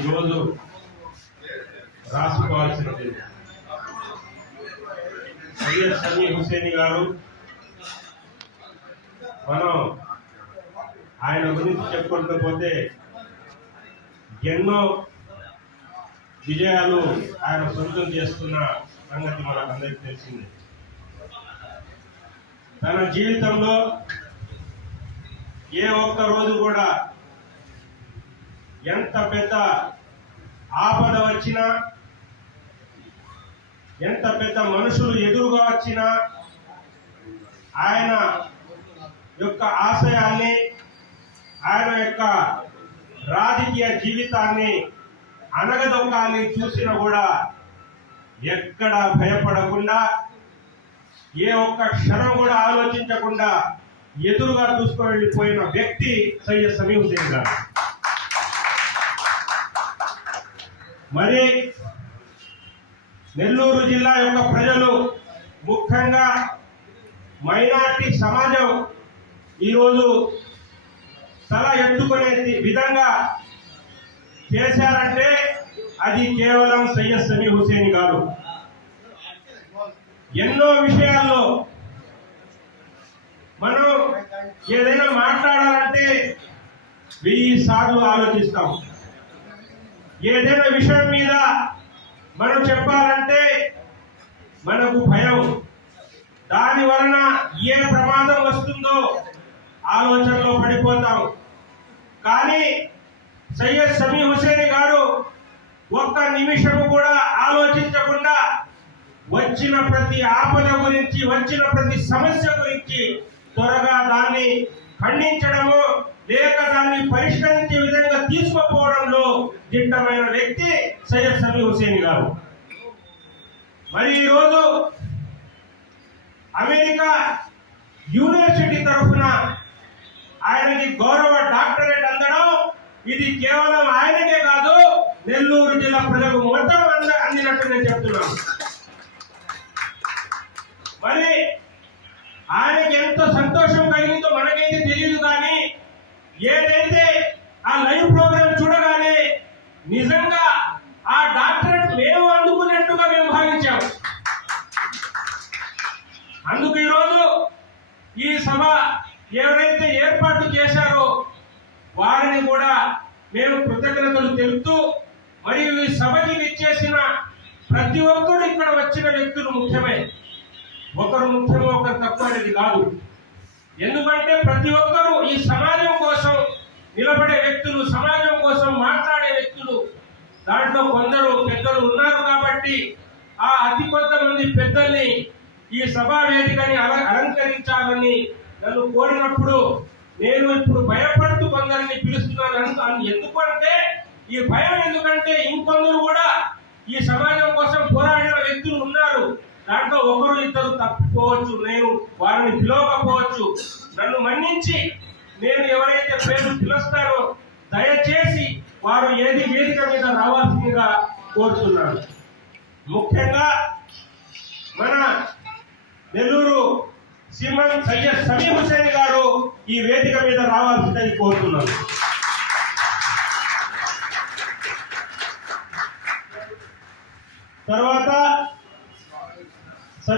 ఈరోజు రాసుకోవాల్సినది సయ్యద్ సమీ హుసేని గారు మనం ఆయన గురించి చెప్పుకుంటూ పోతే ఎన్నో విజయాలు ఆయన సొంతం చేస్తున్న సంగతి మనకు అందరికీ తెలిసిందే. తన జీవితంలో ఏ ఒక్క రోజు కూడా ఎంత పెద్ద ఆపద వచ్చినా ఎంత పెద్ద మనుషులు ఎదురుగా వచ్చినా ఆయన యొక్క ఆశయాన్ని ఆయన యొక్క రాజకీయ జీవితాన్ని అనగదొక్కాన్ని చూసినా కూడా ఎక్కడ భయపడకుండా ఏ ఒక్క క్షణం కూడా ఆలోచించకుండా ఎదురుగా చూసుకొని వెళ్ళిపోయిన వ్యక్తి సయ్యద్ సమీ హుసేన్ గారు. మరి నెల్లూరు జిల్లా యొక్క ప్రజలు ముఖ్యంగా మైనార్టీ సమాజం ఈరోజు తల ఎత్తుకునే విధంగా చేశారంటే అది కేవలం సయ్యద్ సమీ హుసేన్ గారు. ఎన్నో విషయాల్లో మనం ఏదైనా మాట్లాడాలంటే వెయ్యి సార్లు ఆలోచిస్తాం. ఏదైనా విషయం మీద మనం చెప్పాలంటే మనకు భయం. దాని వలన ఏ ప్రమాదం వస్తుందో ఆలోచనలో పడిపోతాం. కానీ సయ్యద్ సమీ హుసేన్ గారు ఒక్క నిమిషము కూడా ఆలోచించకుండా వచ్చిన ప్రతి ఆపద గురించి వచ్చిన ప్రతి సమస్య గురించి త్వరగా దాన్ని ఖండించడము లేక దాన్ని పరిష్కరించే విధంగా తీసుకో దిట్టమైన వ్యక్తి సయ్యద్ సమీ హుసేన్ గారు. మరి ఈరోజు అమెరికా యూనివర్సిటీ తరఫున ఆయనకి గౌరవ డాక్టరేట్ అందడం ఇది కేవలం ఆయనకే కాదు నెల్లూరు జిల్లా ప్రజలకు మొత్తం అంద అందినట్టు నేను చెప్తున్నాను. మరి ఆయనకి ఎంత సంతోషం కలిగిందో మనకైతే తెలియదు కానీ ఏదైతే ఆ లైవ్ ప్రోగ్రామ్ సభ ఎవరైతే ఏర్పాటు చేశారో వారిని కూడా మేము కృతజ్ఞతలు తెలుపుతూ మరియు ఈ సభకి విచ్చేసిన ప్రతి ఒక్కరు ఇక్కడ వచ్చిన వ్యక్తులు ముఖ్యమే. ఒకరు ముఖ్యమో ఒకరు తక్కువ అనేది కాదు. ఎందుకంటే ప్రతి ఒక్కరూ ఈ సమాజం కోసం నిలబడే వ్యక్తులు సమాజం కోసం మాట్లాడే వ్యక్తులు. దాంట్లో కొందరు పెద్దలు ఉన్నారు కాబట్టి ఆ అతి కొంతమంది పెద్దల్ని ఈ సభా వేదికని అల- అలంకరించాలని నన్ను కోరినప్పుడు నేను ఇప్పుడు భయపడుతూ కొందరిని పిలుస్తున్నాను అందు- ఎందుకంటే ఈ భయం ఎందుకంటే ఇంకొందరు కూడా ఈ సమాజం కోసం పోరాడిన వ్యక్తులు ఉన్నారు. దాంట్లో ఒకరు ఇద్దరు తప్పిపోవచ్చు నేను వారిని పిలవకపోవచ్చు. నన్ను మన్నించి నేను ఎవరైతే పేరు పిలుస్తారో దయచేసి వారు ఏది వేదిక మీద రావాల్సిందిగా కోరుతున్నాను. ముఖ్యంగా మన సింహం సయ్యద్ సమీ హుసేన్ గారు ఈ వేదిక మీద రావాల్సిందని కోరుతున్నాను. తర్వాత